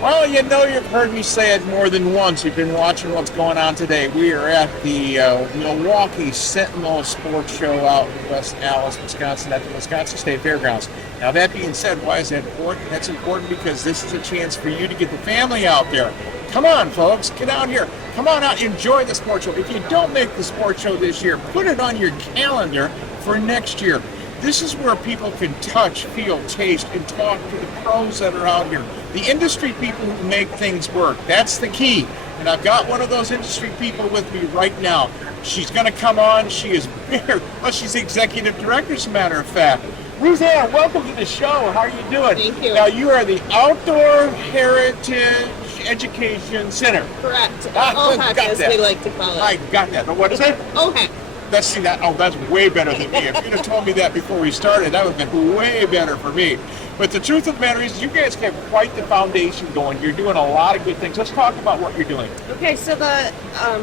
Well, you know you've heard me say it more than once. You've been watching what's going on today. We are at the Milwaukee Sentinel Sports Show out in West Allis, Wisconsin, at the Wisconsin State Fairgrounds. Now, that being said, why is that important? That's important because this is a chance for you to get the family out there. Come on, folks, get out here. Come on out, enjoy the sports show. If you don't make the sports show this year, put it on your calendar for next year. This is where people can touch, feel, taste, and talk to the pros that are out here. The industry people who make things work. That's the key. And I've got one of those industry people with me right now. She's going to come on. She is here. Well, she's the executive director, as a matter of fact. Ruth Ann, welcome to the show. How are you doing? Thank you. Now, you are the Outdoor Heritage Education Center. Correct. OHEC, as we like to call it. I got that. What is it? OHEC. That's way better than me. If you'd have told me that before we started, that would have been way better for me. But the truth of the matter is, you guys have quite the foundation going. You're doing a lot of good things. Let's talk about what you're doing. Okay, so the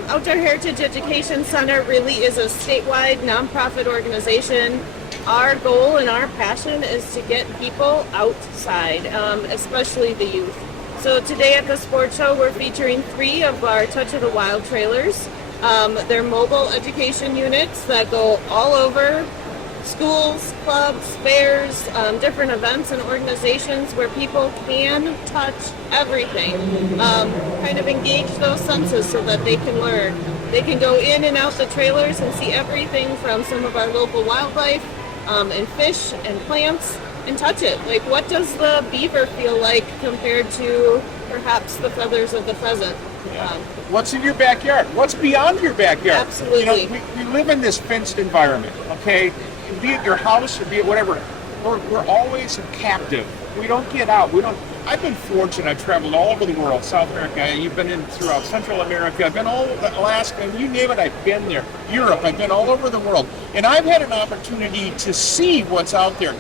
Outdoor Heritage Education Center really is a statewide nonprofit organization. Our goal and our passion is to get people outside, especially the youth. So today at the sports show, we're featuring 3 of our Touch of the Wild trailers. They're mobile education units that go all over schools, clubs, fairs, different events and organizations where people can touch everything, kind of engage those senses so that they can learn. They can go in and out the trailers and see everything from some of our local wildlife and fish and plants and touch it. Like, what does the beaver feel like compared to perhaps the feathers of the pheasant? What's in your backyard? What's beyond your backyard? Absolutely. You know, we live in this fenced environment, okay? Be it your house or be it whatever, we're always captive. We don't get out. I've been fortunate. I've traveled all over the world, South America. You've been in throughout Central America. I've been all over Alaska, and you name it, I've been there. Europe, I've been all over the world. And I've had an opportunity to see what's out there.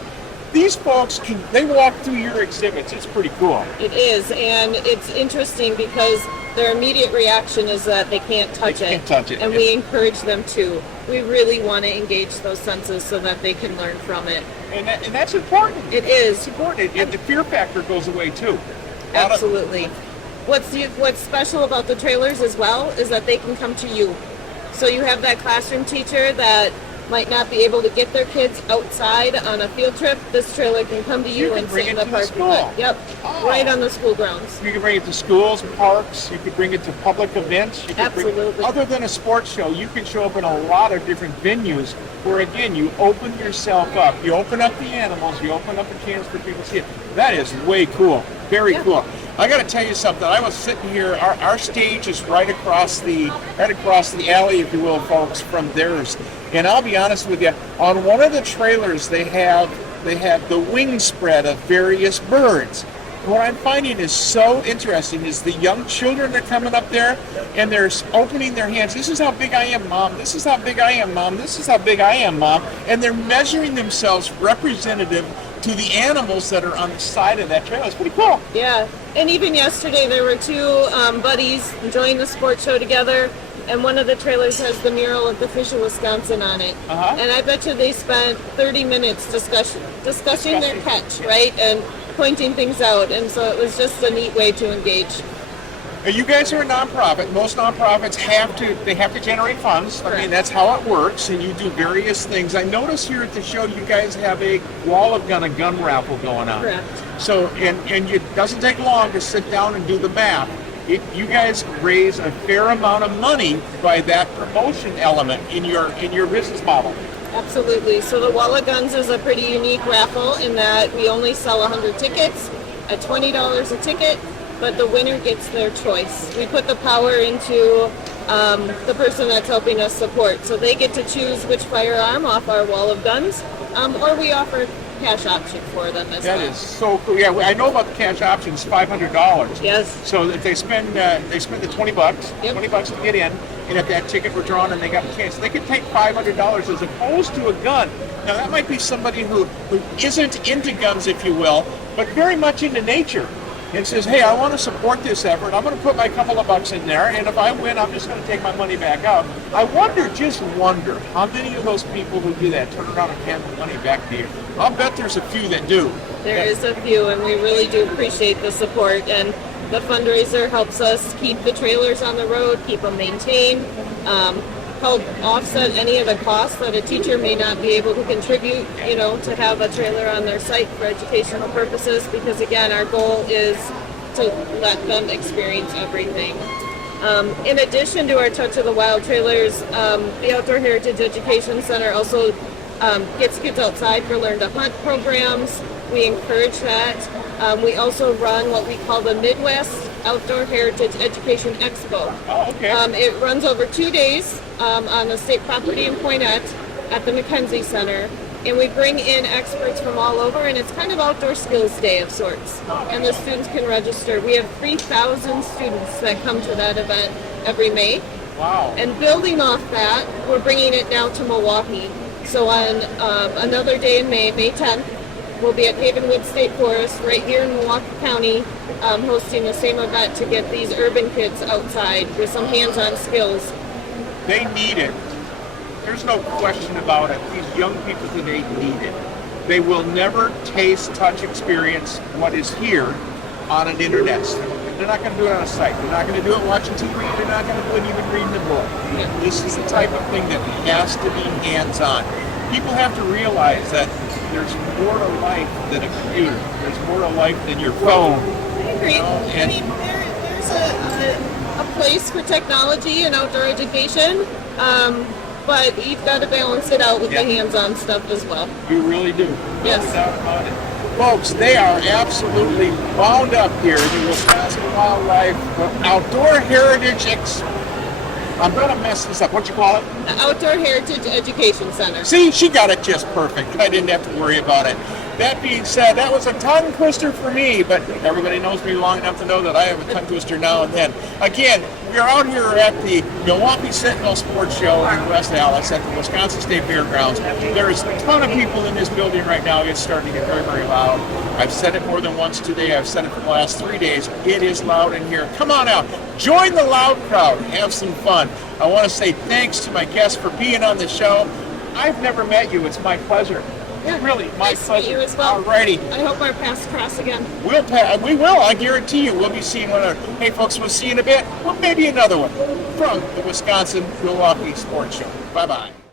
These folks they walk through your exhibits. It's pretty cool. It is, and it's interesting because their immediate reaction is that they can't touch it. And we encourage them to. We really want to engage those senses so that they can learn from it. And that's important. It is. It's important. And the fear factor goes away too. Absolutely. What's special about the trailers as well is that they can come to you. So you have that classroom teacher that might not be able to get their kids outside on a field trip. This trailer can come to you and sit in the parking lot. Yep, right on the school grounds. You can bring it to schools, parks. You could bring it to public events. Absolutely. Other than a sports show, you can show up in a lot of different venues where, again, you open yourself up. You open up the animals. You open up a chance for people to see it. That is way cool. Very cool. I got to tell you something. I was sitting here. Our stage is right across the alley, if you will, folks, from theirs. And I'll be honest with you. On one of the trailers, they have the wing spread of various birds. What I'm finding is so interesting is the young children are coming up there and they're opening their hands. This is how big I am, Mom. This is how big I am, Mom. This is how big I am, Mom. And they're measuring themselves representative to the animals that are on the side of that trailer. It's pretty cool. Yeah, and even yesterday there were 2 buddies enjoying the sports show together, and one of the trailers has the mural of the fish of Wisconsin on it. And I bet you they spent 30 minutes discussing their catch, right, and pointing things out, and so it was just a neat way to engage. You guys are a nonprofit. Most nonprofits have to generate funds. Correct. I mean, that's how it works, and you do various things. I notice here at the show you guys have a wall of gun raffle going on. Correct. So, and it doesn't take long to sit down and do the math. You guys raise a fair amount of money by that promotion element in your business model. Absolutely. So the Wall of Guns is a pretty unique raffle in that we only sell 100 tickets at $20 a ticket, but the winner gets their choice. We put the power into the person that's helping us support. So they get to choose which firearm off our Wall of Guns, or we offer cash option for them as well. That is so cool. Yeah, I know about the cash option. It's $500. Yes. So if they spend the $20, $20 to get in, and if that ticket were drawn and they got a chance, they could take $500 as opposed to a gun. Now that might be somebody who isn't into guns, if you will, but very much into nature. and says, hey, I want to support this effort. I'm going to put my couple of bucks in there, and if I win, I'm just going to take my money back out. I just wonder, how many of those people who do that turn around and hand the money back to you? I'll bet there's a few that do. There is a few, and we really do appreciate the support. And the fundraiser helps us keep the trailers on the road, keep them maintained, help offset any of the costs that a teacher may not be able to contribute, to have a trailer on their site for educational purposes, because again, our goal is to let them experience everything. In addition to our Touch of the Wild trailers, the Outdoor Heritage Education Center also gets kids outside for Learn to Hunt programs. We encourage that. We also run what we call the Midwest Outdoor Heritage Education Expo. Oh, okay. It runs over 2 days on the state property in Poynette at the McKenzie Center. And we bring in experts from all over, and it's kind of outdoor skills day of sorts. And the students can register. We have 3,000 students that come to that event every May. Wow. And building off that, we're bringing it now to Milwaukee. So on another day in May, May 10th, we'll be at Havenwood State Forest right here in Milwaukee County, hosting the same event to get these urban kids outside with some hands-on skills. They need it. There's no question about it. These young people today need it. They will never taste, touch, experience what is here on an internet. They're not going to do it on a site. They're not going to do it watching TV. They're not going to do it even reading the book. This is the type of thing that has to be hands-on. People have to realize that there's more to life than a computer. There's more to life than your phone. I agree. I mean, there's a place for technology and outdoor education, but you've got to balance it out with the hands-on stuff as well. You really do. Yes. No doubt about it. Folks, they are absolutely bound up here in the Wisconsin Wildlife Outdoor Heritage I'm going to mess this up. What you call it? The Outdoor Heritage Education Center. See, she got it just perfect. I didn't have to worry about it. That being said, that was a tongue twister for me, but everybody knows me long enough to know that I have a tongue twister now and then. Again, we are out here at the Milwaukee Sentinel Sports Show in West Allis at the Wisconsin State Fairgrounds. There's a ton of people in this building right now. It's starting to get very, very loud. I've said it more than once today. I've said it for the last 3 days. It is loud in here. Come on out. Join the loud crowd. Have some fun. I want to say thanks to my guests for being on the show. I've never met you. It's my pleasure. Yeah, really, my nice pleasure. To meet you as well. Alrighty. I hope our paths cross again. We will. I guarantee you. We'll be seeing one another. Hey, folks, we'll see you in a bit. Well, maybe another one from the Wisconsin Milwaukee Sports Show. Bye-bye.